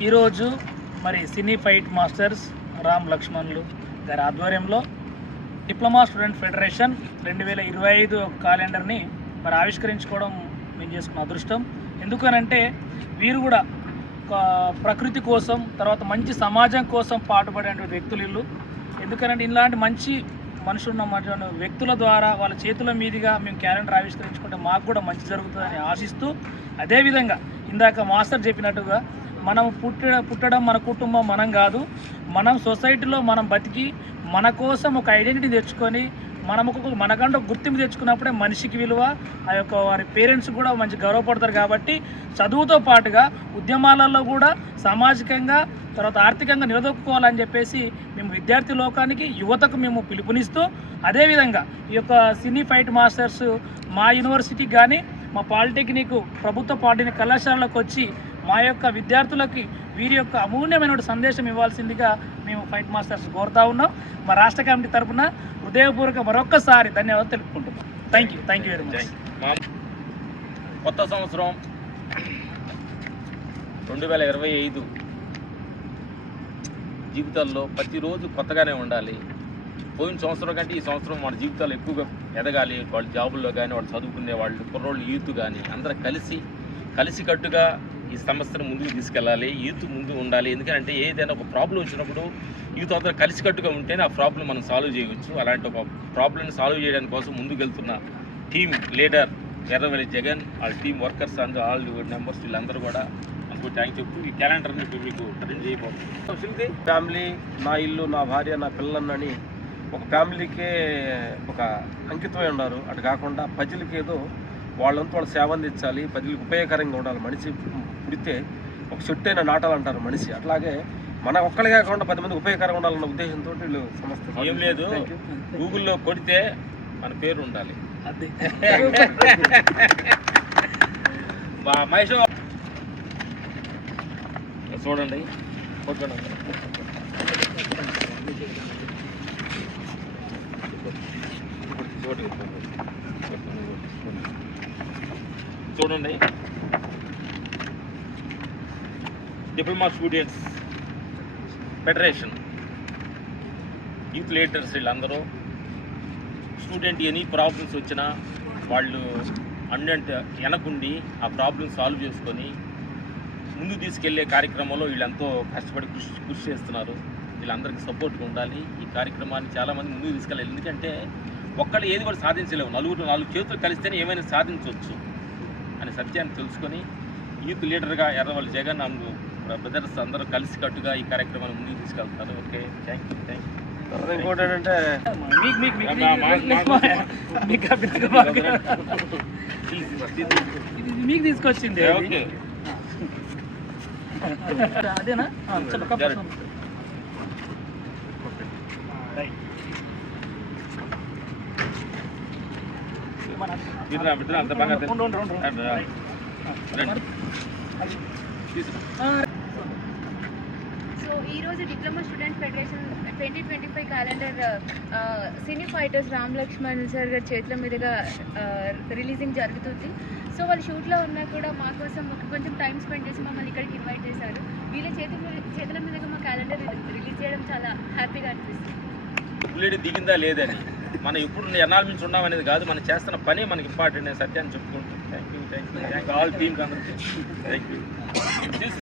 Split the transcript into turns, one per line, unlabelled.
ఈరోజు మరి cine fight masters Ram లక్ష్మణులు గారి ఆధ్వర్యంలో డిప్లొమా స్టూడెంట్ ఫెడరేషన్ రెండు వేల ఇరవై ఐదు క్యాలెండర్ని మరి ఆవిష్కరించుకోవడం మేము చేసుకున్న అదృష్టం. ఎందుకనంటే వీరు కూడా ఒక ప్రకృతి కోసం తర్వాత మంచి సమాజం కోసం పాటుపడేటువంటి వ్యక్తులు ఇల్లు ఎందుకనంటే ఇలాంటి మంచి మనుషులు ఉన్న వ్యక్తుల ద్వారా వాళ్ళ చేతుల మీదుగా మేము క్యాలెండర్ ఆవిష్కరించుకుంటే మాకు కూడా మంచి జరుగుతుందని ఆశిస్తూ అదేవిధంగా ఇందాక మాస్టర్ చెప్పినట్టుగా మనం పుట్ట పుట్టడం మన కుటుంబం మనం కాదు. మనం సొసైటీలో మనం బతికి మన కోసం ఒక ఐడెంటిటీ తెచ్చుకొని మనకు మనకంటూ ఒక గుర్తింపు తెచ్చుకున్నప్పుడే మనిషికి విలువ ఆ యొక్క వారి పేరెంట్స్ కూడా మంచి గౌరవపడతారు కాబట్టి చదువుతో పాటుగా ఉద్యమాలలో కూడా సామాజికంగా తర్వాత ఆర్థికంగా నిలదొక్కుకోవాలని చెప్పేసి మేము విద్యార్థి లోకానికి యువతకు మేము పిలుపునిస్తూ అదేవిధంగా ఈ యొక్క సినీ ఫైట్ మాస్టర్స్ మా యూనివర్సిటీకి కానీ మా పాలిటెక్నిక్ ప్రభుత్వ పాఠ్య కళాశాలలోకి వచ్చి మా యొక్క విద్యార్థులకి వీరి యొక్క అమూల్యమైన సందేశం ఇవ్వాల్సిందిగా మేము ఫైట్ మాస్టర్స్ కోరుతా ఉన్నాం. మా రాష్ట్ర కమిటీ తరఫున హృదయపూర్వక మరొక్కసారి ధన్యవాదాలు తెలుపుకుంటున్నాం. Thank you thank you very much
మా- కొత్త సంవత్సరం రెండు వేల ఇరవై ఐదు జీవితాల్లో ప్రతిరోజు కొత్తగానే ఉండాలి. పోయిన సంవత్సరం కంటే ఈ సంవత్సరం మన జీవితాలు ఎక్కువగా ఎదగాలి. వాళ్ళ జాబుల్లో కానీ వాళ్ళు చదువుకునే వాళ్ళు కుర్రోళ్ళు యూత్ కానీ అందరూ కలిసి కలిసికట్టుగా ఈ సమస్యను ముందుకు తీసుకెళ్ళాలి. యూత్ ముందు ఉండాలి. ఎందుకంటే ఏదైనా ఒక ప్రాబ్లం వచ్చినప్పుడు యూత్ అందరూ కలిసికట్టుగా ఉంటేనే ఆ ప్రాబ్లం మనం సాల్వ్ చేయవచ్చు. అలాంటి ఒక ప్రాబ్లమ్ని సాల్వ్ చేయడానికి కోసం ముందుకెళ్తున్న టీమ్ లీడర్ ఎర్రవెల్లి జగన్ వాళ్ళ టీం వర్కర్స్ అందరూ ఆల్ మెంబర్స్ వీళ్ళందరూ కూడా మనకు థ్యాంక్ చెప్తూ ఈ క్యాలెండర్ని మీకు ప్రజెంట్ చేయబోతున్నాం.
ఫ్యామిలీ నా ఇల్లు నా భార్య నా పిల్లలని ఒక ఫ్యామిలీకే ఒక అంకితమై ఉన్నారు. అటు కాకుండా ప్రజలకి ఏదో వాళ్ళంతా వాళ్ళ సేవ అందించాలి ప్రజలకు ఉపయోగకరంగా ఉండాలి. మనిషి పుడితే ఒక చెట్టు అయినా నాటాలంటారు మనిషి. అట్లాగే మన ఒక్కడే కాకుండా పది మంది ఉపయోగకరంగా ఉండాలన్న ఉద్దేశంతో వీళ్ళు సంస్థ
ఏం లేదు. గూగుల్లో కొడితే మన పేరు ఉండాలి. మహేష్ చూడండి. చూడండి. Diploma students federation youth leaders వీళ్ళందరూ. స్టూడెంట్ ఎనీ ప్రాబ్లమ్స్ వచ్చినా వాళ్ళు అన్నంటే వెనకుండి ఆ ప్రాబ్లమ్ సాల్వ్ చేసుకొని ముందు తీసుకెళ్ళే కార్యక్రమంలో వీళ్ళెంతో కష్టపడి కృషి కృషి చేస్తున్నారు. వీళ్ళందరికీ సపోర్ట్గా ఉండాలి. ఈ కార్యక్రమాన్ని చాలామంది ముందుకు తీసుకెళ్ళాలి. ఎందుకంటే ఒక్కళ్ళు ఏది కూడా సాధించలేవు. నలుగురు నాలుగు చేతులు కలిస్తేనే ఏమైనా సాధించవచ్చు అనే సత్యాన్ని తెలుసుకొని యూత్ లీడర్గా ఎర్రవల్లి జగన్ అందు బ్రదర్స్ అందరూ కలిసికట్టుగా ఈ కార్యక్రమాన్ని ముందుకు తీసుకెళ్తున్నారు. Okay thank you thank you.
తర్వాత ఇంకోటి ఏంటంటే
మీకు తీసుకొచ్చింది అదేనా? చెప్పు,
రా. రండి. తీసుకో.
సో ఈ రోజు diploma student federation twenty twenty five calendar cine fighters Ram Lakshman sir గారి చేతుల మీదుగా రిలీజింగ్ జరుగుతుంది సో వాళ్ళు షూట్లో ఉన్నా కూడా మా కోసం కొంచెం టైం స్పెండ్ చేసి మమ్మల్ని ఇక్కడికి ఇన్వైట్ చేశారు వీళ్ళ చేతుల మీద- చేతుల మీదుగా మా క్యాలెండర్ రిలీజ్ చేయడం చాలా హ్యాపీగా అనిపిస్తుంది
బుల్లెట్ దిగిందా లేదని మనం ఇప్పుడు ఎన్నాళ్ళ నుంచి ఉన్నాం అనేది కాదు మనం చేస్తున్న పని మనకి ఇంపార్టెంట్ అనే సత్యాన్ని చెప్పుకుంటాం thank you thank you thank all team అందరికీ. Thank you